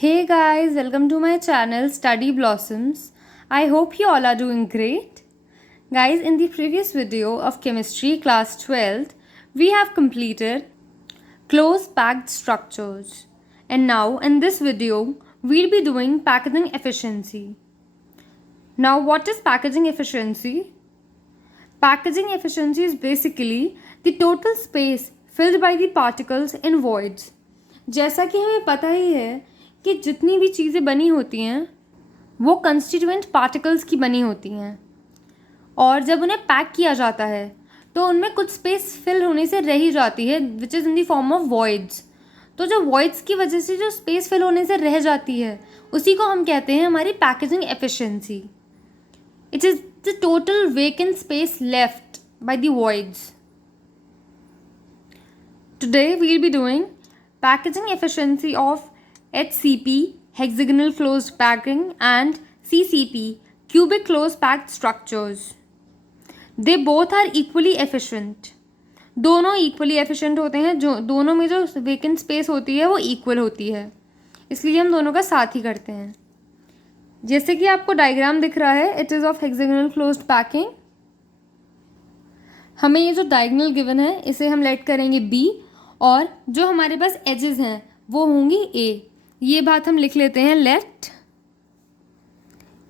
Hey guys, welcome to my channel Study Blossoms. I hope you all are doing great. Guys, in the previous video of chemistry class 12th, we have completed close packed structures. And now in this video, we'll be doing packaging efficiency. Now what is packaging efficiency? Packaging efficiency is basically the total space filled by the particles in voids. जैसा कि हमें पता ही है कि जितनी भी चीज़ें बनी होती हैं वो कंस्टिट्यूएंट पार्टिकल्स की बनी होती हैं और जब उन्हें पैक किया जाता है तो उनमें कुछ स्पेस फिल होने से रह ही जाती है which is in the form of voids. तो जो वॉइड्स की वजह से जो स्पेस फिल होने से रह जाती है उसी को हम कहते हैं हमारी packaging efficiency. It is the total vacant space left by the voids. Today we will be doing packaging efficiency of HCP hexagonal closed packing and CCP cubic closed packed structures. They both are equally efficient. दोनों equally efficient होते हैं, जो दोनों में जो vacant space होती है वो equal होती है, इसलिए हम दोनों का साथ ही करते हैं। जैसे कि आपको डायग्राम दिख रहा है, it is of hexagonal closed packing। हमें ये जो डायगोनल गिवन है इसे हम लेट करेंगे B और जो हमारे पास एजेस हैं वो होंगी ए। ये बात हम लिख लेते हैं, let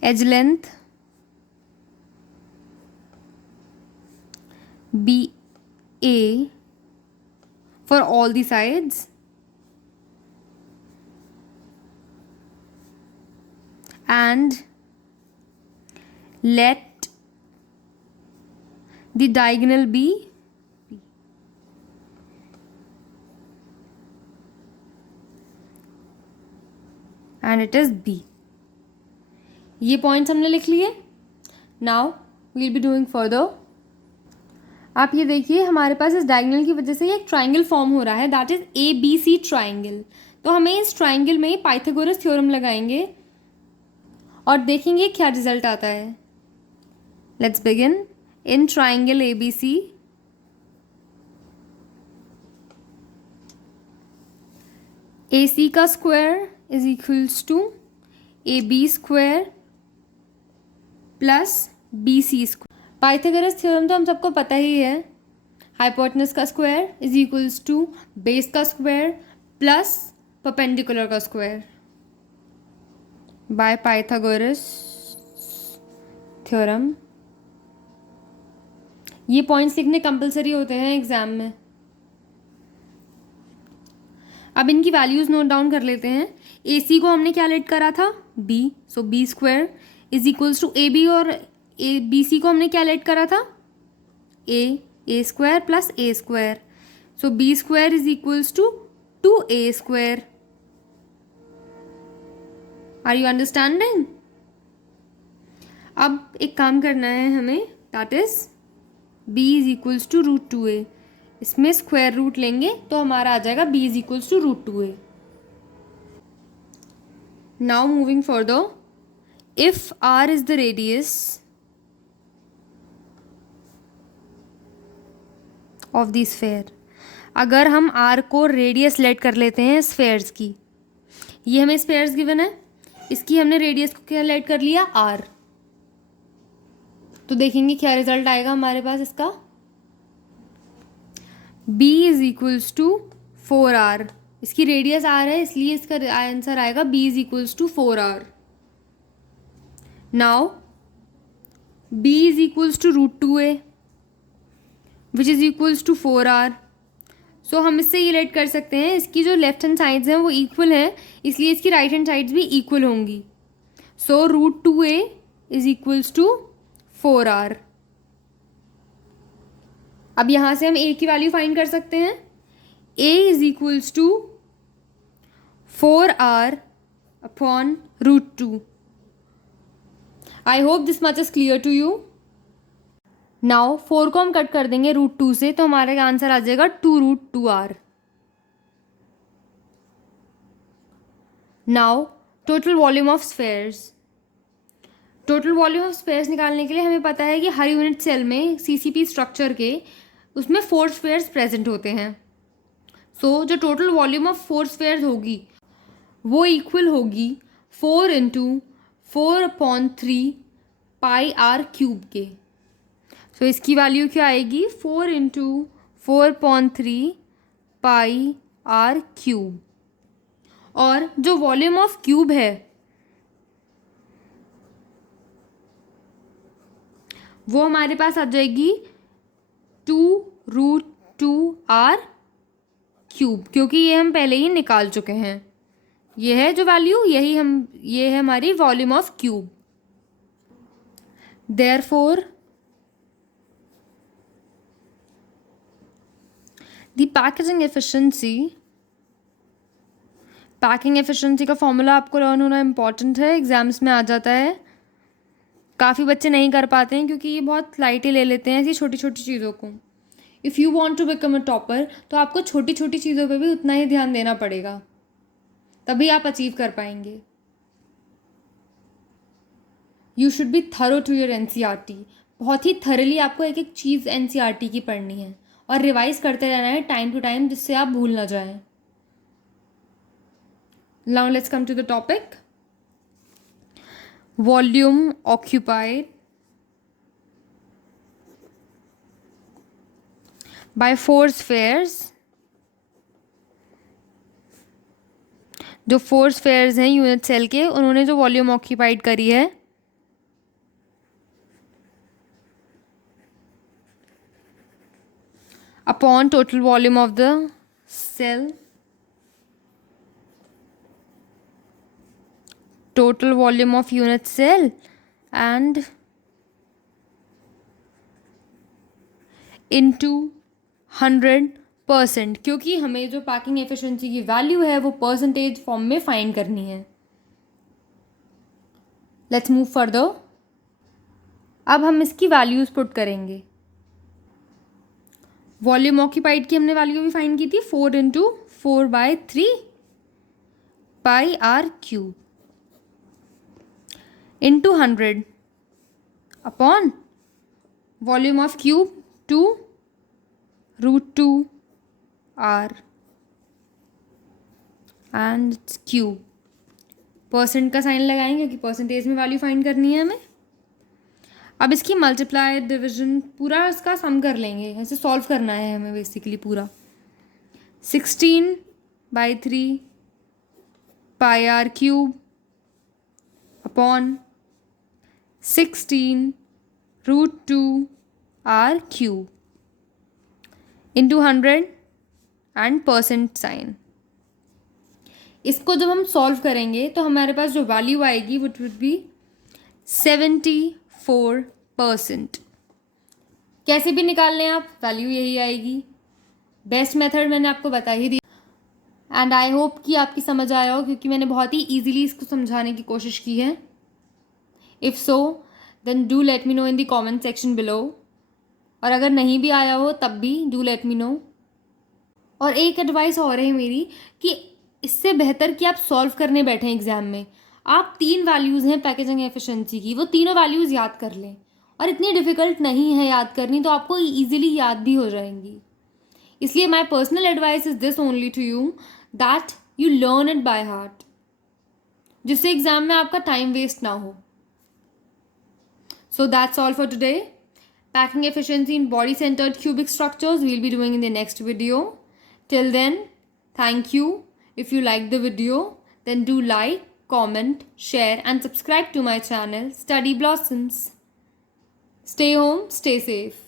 edge length be A for all the sides and let the diagonal be and it is B। ये पॉइंट्स हमने लिख लिए। Now we'll be doing further. आप ये देखिए हमारे पास इस डायगोनल की वजह से एक ट्राइंगल फॉर्म हो रहा है, दैट इज ABC ट्राइंगल। तो हमें इस ट्राइंगल में पाइथागोरस थ्योरम लगाएंगे और देखेंगे क्या रिजल्ट आता है। Let's begin. In triangle ABC AC का square is equals to AB square plus BC square. Pythagoras theorem तो हम सबको पता ही है, हाइपोटेनस का square is equals to base का स्क्वायर प्लस परपेंडिकुलर का स्क्वायर बाय पाइथागोरस थ्योरम। ये पॉइंट्स लिखने कंपलसरी होते हैं एग्जाम में। अब इनकी वैल्यूज नोट डाउन कर लेते हैं। AC को हमने क्या लेट करा था, B, so B square is equals to AB और BC को हमने क्या लेट करा था, A square plus A square, so B square is equals to 2A square. Are you understanding? अब एक काम करना है हमें, that is B is equals to √2A। इसमें स्क्वायर रूट लेंगे तो हमारा आ जाएगा B is equals to √2A। Now moving further, if R is the radius of the sphere, अगर हम R को रेडियस लेट कर लेते हैं स्फेयर्स की, ये हमें स्फेयर्स गिवन है, इसकी हमने रेडियस को क्या लेट कर लिया, R। तो देखेंगे क्या रिजल्ट आएगा हमारे पास इसका। B is equals to 4R। इसकी रेडियस R है इसलिए इसका आंसर आएगा B is equals to 4R। Now B is equals to √2A which is equals to 4R। So हम इससे ये लेट कर सकते हैं, इसकी जो लेफ्ट हैंड साइड्स हैं वो इक्वल हैं, इसलिए इसकी राइट हैंड साइड्स भी इक्वल होंगी। So √2A is equals to 4R। अब यहाँ से हम A की वैल्यू फाइंड कर सकते हैं। A is equals to 4R upon √2। I hope this much is clear to you. Now 4 को हम कट कर देंगे √2 से तो हमारा आंसर आ जाएगा 2√2R। Now total volume of spheres. Total volume of spheres निकालने के लिए हमें पता है कि हर यूनिट सेल में CCP स्ट्रक्चर के उसमें 4 स्फेयर्स प्रेजेंट होते हैं। सो जो टोटल वॉल्यूम ऑफ 4 स्फेयर्स होगी वो इक्वल होगी 4 इंटू 4/3 पाई आर क्यूब के। तो इसकी वैल्यू क्या आएगी? 4 इंटू 4/3 पाई आर क्यूब। और जो वॉल्यूम ऑफ क्यूब है वो हमारे पास आ जाएगी 2√2r क्यूब, क्योंकि ये हम पहले ही निकाल चुके हैं। ये है जो वैल्यू, ये है हमारी volume of cube. Therefore the packing efficiency का फॉर्मूला आपको लर्न होना इम्पॉर्टेंट है, एग्जाम्स में आ जाता है। काफ़ी बच्चे नहीं कर पाते हैं क्योंकि ये बहुत लाइटली ले लेते हैं ऐसी छोटी छोटी चीज़ों को। If you want to become a topper तो आपको छोटी छोटी चीज़ों पे भी उतना ही ध्यान देना पड़ेगा, तभी आप अचीव कर पाएंगे। You should be thorough to your NCERT। बहुत ही थरली आपको एक एक चीज़ NCERT की पढ़नी है और रिवाइज करते रहना है टाइम टू टाइम, जिससे आप भूल ना जाएं। Now let's come to the topic. Volume occupied by 4 spheres. जो 4 स्फीयर्स हैं यूनिट सेल के, उन्होंने जो वॉल्यूम ऑक्यूपाइड करी है upon total volume of the cell, total volume of unit cell and into 100%, क्योंकि हमें जो पैकिंग एफिशिएंसी की वैल्यू है वो परसेंटेज फॉर्म में फाइंड करनी है। Let's move further. अब हम इसकी वैल्यूज पुट करेंगे। वॉल्यूम ऑक्यूपाइड की हमने वैल्यू भी फाइंड की थी, 4 into 4/3 pi r cube into 100 upon volume of cube 2√2 r and it's cube। Percent का साइन लगाएंगे क्योंकि परसेंटेज में वैल्यू फाइंड करनी है हमें। अब इसकी मल्टीप्लाई डिविजन पूरा इसका सम कर लेंगे, ऐसे सॉल्व करना है हमें बेसिकली पूरा। 16/3 pi r cube upon 16√2 r cube into 100 and percent sign. इसको जब हम सॉल्व करेंगे तो हमारे पास जो वैल्यू आएगी वो वुड बी 74%। कैसे भी निकाल लें आप, वैल्यू यही आएगी। बेस्ट मेथड मैंने आपको बता ही दी एंड आई होप कि आपकी समझ आया हो, क्योंकि मैंने बहुत ही ईजिली इसको समझाने की कोशिश की है। If so then do let me know in the comment section below, और अगर नहीं भी आया हो तब भी डू लेट मी नो। और एक एडवाइस और है मेरी कि इससे बेहतर कि आप सॉल्व करने बैठें एग्जाम में, आप 3 वैल्यूज़ हैं पैकेजिंग एफिशिएंसी की, वो तीनों वैल्यूज़ याद कर लें। और इतनी डिफ़िकल्ट नहीं है याद करनी, तो आपको ईजिली याद भी हो जाएंगी। इसलिए my personal advice is this only to you that you learn it by heart, जिससे एग्जाम में आपका टाइम वेस्ट ना हो। So that's all for today. Packing efficiency in body-centered cubic structures we'll be doing in the next video. Till then, thank you. If you liked the video, then do like, comment, share and subscribe to my channel Study Blossoms. Stay home, stay safe.